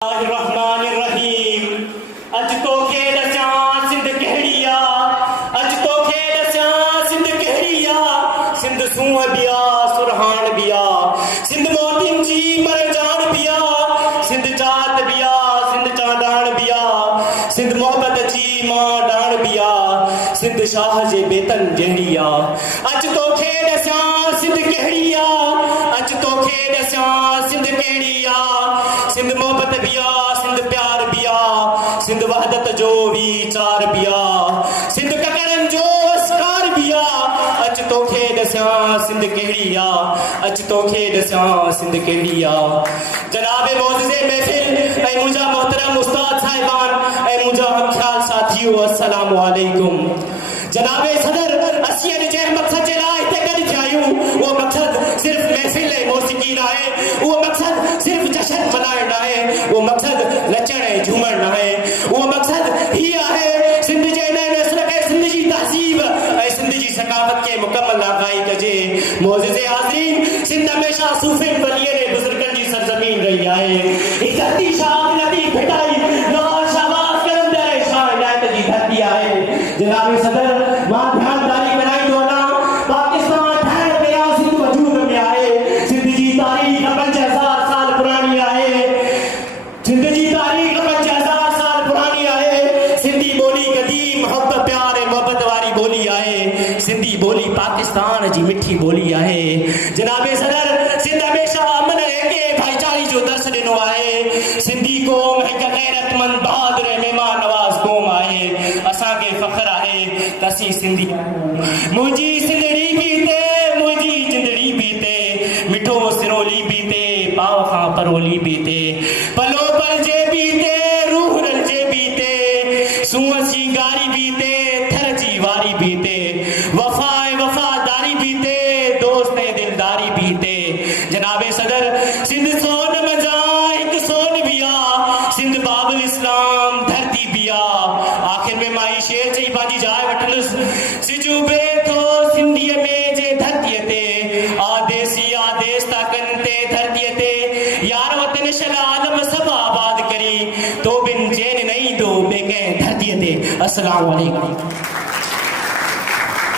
रहमानिर्रहीम। अज तो खेल असां सिंध कहिड़िया, अज तो खेल असां सिंध कहिड़िया, सिंध सूंह बिया सुरहान बिया, सिंध मोतिन जी मरजान बिया, सिंध जात बिया सिंध चांडान बिया, सिंध मोहब्बत जी मां डान बिया, सिंध शाह जे बेतन जहिड़िया। अज तो खेल असां सिंध कहिड़िया, अज तो खेल असां सिंध कहिड़िया, सिंध मोहब्बत बिया सिंध प्यार बिया, सिंध वहदत जो वीचार बिया, सिंध ककड़न जो अस्कार बिया। अच तोखे दस्यां सिंध कहिड़िया, अच तोखे दस्यां सिंध कहिड़िया। जनाब मोअज़्ज़िज़ महफ़िल ऐं मुंहिंजा मोहतरम उस्ताद साहिबान ऐं मुंहिंजा ख़्याल साथियो, अस्सलामु अलैकुम। जनाब सदर, असीं अॼु जंहिं मक़सद जे लाइ हिते गॾु थिया आहियूं, उहो मक़सद सिर्फ़ महफ़िल ऐं मौसीक़ी न आहे, उहो मक़सद सिर्फ़ जश्न मल्हाइण न आहे, उहो मक़सद नचण ऐं झूमण न आहे, उहो मक़सद हीअ आहे सिंध जे नए नस्ल खे सिंध जी तहज़ीब ऐं सिंध जी सक़ाफ़त खे मुकमल आगाही कजे। मोअज़्ज़िज़ हाज़रीन, सिंध हमेशा सूफ़ियुनि वलियनि ऐं बुज़ुर्गनि जी सरज़मीन रही आहे। हीअ धरती शाह लतीफ़ भिटाई लाल शाहबाज़ कलंदर शाह इनायत जी धरती आहे। जनाब सदर, मां ध्यानदारी कराईंदो वञां, पाकिस्तान ठहिण पहिरियां सिंध वजूद में आहे। सिंध जी तारीख़ 5000 साल पुरानी आहे, सिंध जी तारीख़ 5000 साल पुरानी आहे। सिंधी ॿोली क़दीम मोहब्बत प्यार ऐं मोहब्बत वारी ॿोली आहे। सिंधी ॿोली पाकिस्तान जी मिठी ॿोली आहे। जनाब सदर, सिंध हमेशा अमन ऐं भाईचारे जो दर्स ॾिनो आहे। सिंधी क़ौम हिकु गैरतमंद बहादुर ऐं महिमान नवाज़ क़ौम आहे। असांखे फ़ख्रु आहे त असीं सिंधी आहियूं। मुंहिंजी सिंधड़ी बीते, मुंहिंजी जिंदड़ी बीते, मिठो सिरोली बीते, पाव खां परोली बीते, पलो पल जे बीते, रूह रल जे बीते, सूंह सिंगारी बीते, थर जी वारी बीते, वफ़ा ऐं वफ़ादारी बीते, दोस्त ऐं दिलदारी बीते। जनाब सदर, सिंध सोन मज़ा हिकु सोन बिया, सिंध बाबुल इस्लाम धरती बिया। आख़िर में मां ई शेर चई पंहिंजी जाइ वठंदुसि। सिजु बेठो सिंधीअ में जे धरतीअ ते, आदेसी आदेस था कनि ते धरतीअ ते, यार वतन शल आलम सभु आबाद करी, तो बिन चैन न ईंदो ॿिए कंहिं धरतीअ ते। अस्सलामु अलैकुम।